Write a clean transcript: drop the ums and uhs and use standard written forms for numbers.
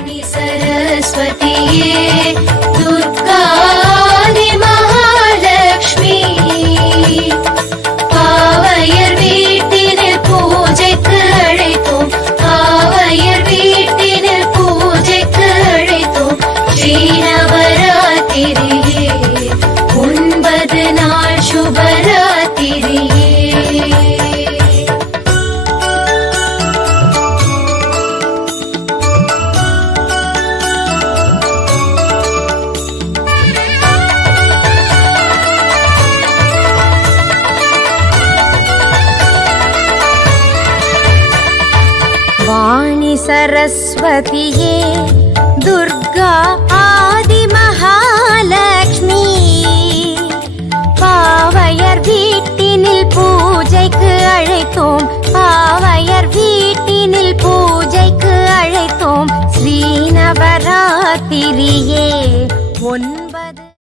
வாணி சரஸ்வதியே துர்காதி மகாலட்சுமி பாவையர் வீட்டினில் பூஜைக்கு அழைத்தோம் பாவையர் வீட்டினில் பூஜைக்கு அழைத்தோம் ஸ்ரீநவராத்திரியே 9 நாள் சுபராத்திரியே வாணி சரஸ்வதியே துர்கா ஆதி மகாலட்சுமி பாவையர் வீட்டினில் பூஜைக்கு அழைத்தோம் பாவையர் வீட்டினில் பூஜைக்கு அழைத்தோம் ஸ்ரீநவராத்திரியே 9